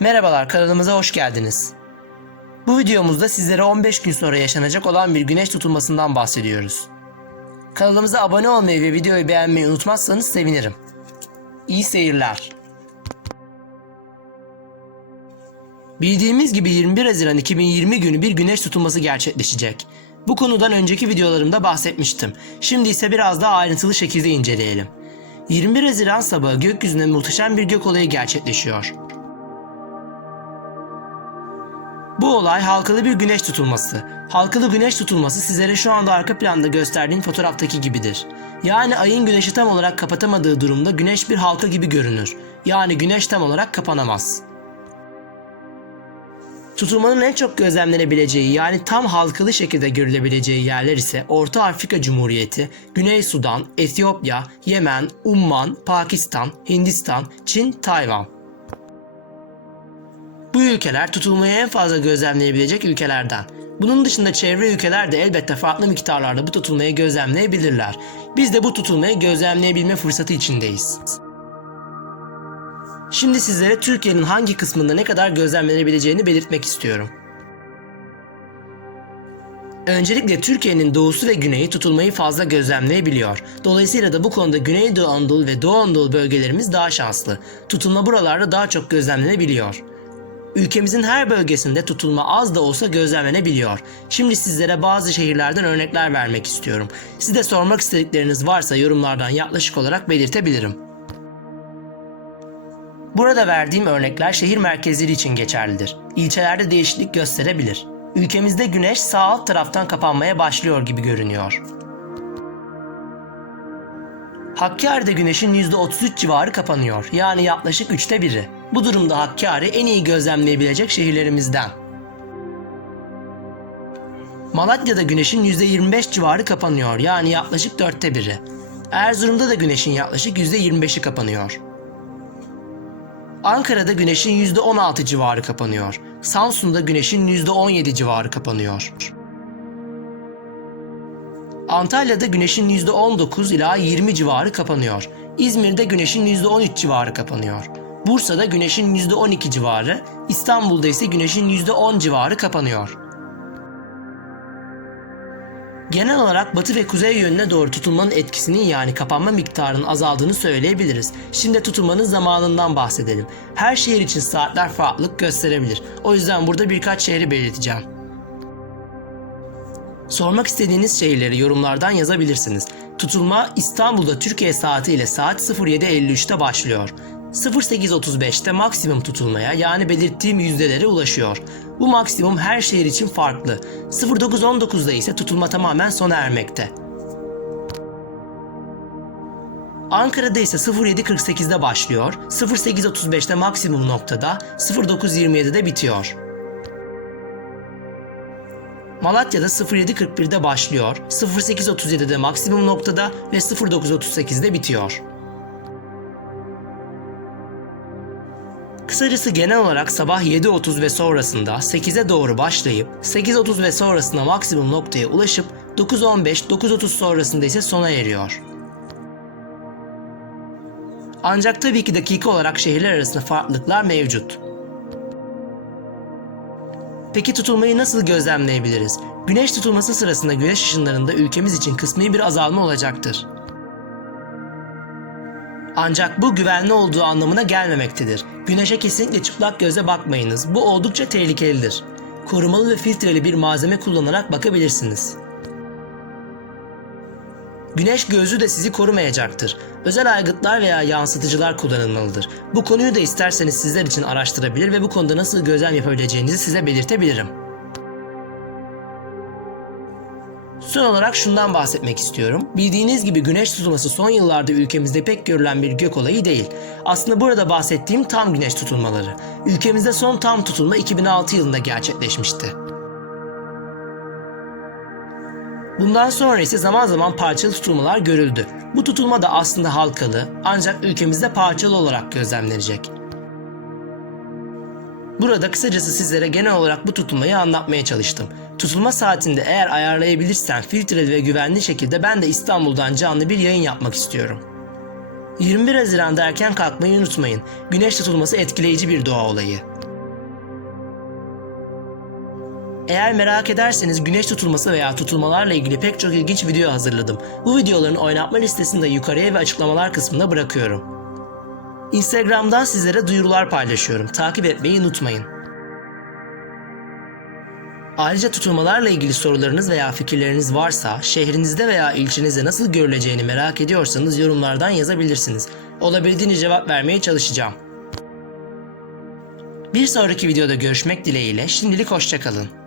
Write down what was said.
Merhabalar kanalımıza hoş geldiniz. Bu videomuzda sizlere 15 gün sonra yaşanacak olan bir güneş tutulmasından bahsediyoruz. Kanalımıza abone olmayı ve videoyu beğenmeyi unutmazsanız sevinirim. İyi seyirler. Bildiğimiz gibi 21 Haziran 2020 günü bir güneş tutulması gerçekleşecek. Bu konudan önceki videolarımda bahsetmiştim. Şimdi ise biraz daha ayrıntılı şekilde inceleyelim. 21 Haziran sabahı gökyüzünde muhteşem bir gök olayı gerçekleşiyor. Bu olay halkalı bir güneş tutulması. Halkalı güneş tutulması sizlere şu anda arka planda gösterdiğim fotoğraftaki gibidir. Yani ayın güneşi tam olarak kapatamadığı durumda güneş bir halka gibi görünür. Yani güneş tam olarak kapanamaz. Tutulmanın en çok gözlemlenebileceği yani tam halkalı şekilde görülebileceği yerler ise Orta Afrika Cumhuriyeti, Güney Sudan, Etiyopya, Yemen, Umman, Pakistan, Hindistan, Çin, Tayvan. Bu ülkeler tutulmayı en fazla gözlemleyebilecek ülkelerden. Bunun dışında çevre ülkeler de elbette farklı miktarlarda bu tutulmayı gözlemleyebilirler. Biz de bu tutulmayı gözlemleyebilme fırsatı içindeyiz. Şimdi sizlere Türkiye'nin hangi kısmında ne kadar gözlemlenebileceğini belirtmek istiyorum. Öncelikle Türkiye'nin doğusu ve güneyi tutulmayı fazla gözlemleyebiliyor. Dolayısıyla da bu konuda Güneydoğu Anadolu ve Doğu Anadolu bölgelerimiz daha şanslı. Tutulma buralarda daha çok gözlemlenebiliyor. Ülkemizin her bölgesinde tutulma az da olsa gözlemlenebiliyor. Şimdi sizlere bazı şehirlerden örnekler vermek istiyorum. Siz de sormak istedikleriniz varsa yorumlardan yaklaşık olarak belirtebilirim. Burada verdiğim örnekler şehir merkezleri için geçerlidir. İlçelerde değişiklik gösterebilir. Ülkemizde güneş sağ alt taraftan kapanmaya başlıyor gibi görünüyor. Hakkari'de güneşin %33 civarı kapanıyor. Yani yaklaşık üçte biri. Bu durumda Hakkari en iyi gözlemleyebilecek şehirlerimizden. Malatya'da güneşin %25 civarı kapanıyor. Yani yaklaşık dörtte biri. Erzurum'da da güneşin yaklaşık %25'i kapanıyor. Ankara'da güneşin %16 civarı kapanıyor. Samsun'da güneşin %17 civarı kapanıyor. Antalya'da güneşin %19 ila 20 civarı kapanıyor. İzmir'de güneşin %13 civarı kapanıyor. Bursa'da güneşin %12 civarı, İstanbul'da ise güneşin %10 civarı kapanıyor. Genel olarak batı ve kuzey yönüne doğru tutulmanın etkisinin yani kapanma miktarının azaldığını söyleyebiliriz. Şimdi tutulmanın zamanından bahsedelim. Her şehir için saatler farklılık gösterebilir. O yüzden burada birkaç şehri belirteceğim. Sormak istediğiniz şehirleri yorumlardan yazabilirsiniz. Tutulma İstanbul'da Türkiye saati ile saat 07.53'te başlıyor. 08.35'te maksimum tutulmaya yani belirttiğim yüzdelere ulaşıyor. Bu maksimum her şehir için farklı. 09.19'da ise tutulma tamamen sona ermekte. Ankara'da ise 07.48'de başlıyor, 08.35'te maksimum noktada, 09.27'de bitiyor. Malatya'da 07.41'de başlıyor, 08.37'de maksimum noktada ve 09.38'de bitiyor. Kısacası genel olarak sabah 7.30 ve sonrasında 8'e doğru başlayıp 8.30 ve sonrasında maksimum noktaya ulaşıp 9.15, 9.30 sonrasında ise sona eriyor. Ancak tabii ki dakika olarak şehirler arasında farklılıklar mevcut. Peki tutulmayı nasıl gözlemleyebiliriz? Güneş tutulması sırasında güneş ışınlarında ülkemiz için kısmi bir azalma olacaktır. Ancak bu güvenli olduğu anlamına gelmemektedir. Güneşe kesinlikle çıplak gözle bakmayınız. Bu oldukça tehlikelidir. Korumalı ve filtreli bir malzeme kullanarak bakabilirsiniz. Güneş gözlüğü de sizi korumayacaktır. Özel aygıtlar veya yansıtıcılar kullanılmalıdır. Bu konuyu da isterseniz sizler için araştırabilir ve bu konuda nasıl gözlem yapabileceğinizi size belirtebilirim. Son olarak şundan bahsetmek istiyorum. Bildiğiniz gibi güneş tutulması son yıllarda ülkemizde pek görülen bir gök olayı değil. Aslında burada bahsettiğim tam güneş tutulmaları. Ülkemizde son tam tutulma 2006 yılında gerçekleşmişti. Bundan sonra ise zaman zaman parçalı tutulmalar görüldü. Bu tutulma da aslında halkalı ancak ülkemizde parçalı olarak gözlemlenecek. Burada kısacası sizlere genel olarak bu tutulmayı anlatmaya çalıştım. Tutulma saatinde eğer ayarlayabilirsen filtreli ve güvenli şekilde ben de İstanbul'dan canlı bir yayın yapmak istiyorum. 21 Haziran'da erken kalkmayı unutmayın. Güneş tutulması etkileyici bir doğa olayı. Eğer merak ederseniz güneş tutulması veya tutulmalarla ilgili pek çok ilginç video hazırladım. Bu videoların oynatma listesini de yukarıya ve açıklamalar kısmına bırakıyorum. Instagram'dan sizlere duyurular paylaşıyorum. Takip etmeyi unutmayın. Ayrıca tutulmalarla ilgili sorularınız veya fikirleriniz varsa, şehrinizde veya ilçenizde nasıl görüleceğini merak ediyorsanız yorumlardan yazabilirsiniz. Olabildiğince cevap vermeye çalışacağım. Bir sonraki videoda görüşmek dileğiyle şimdilik hoşçakalın.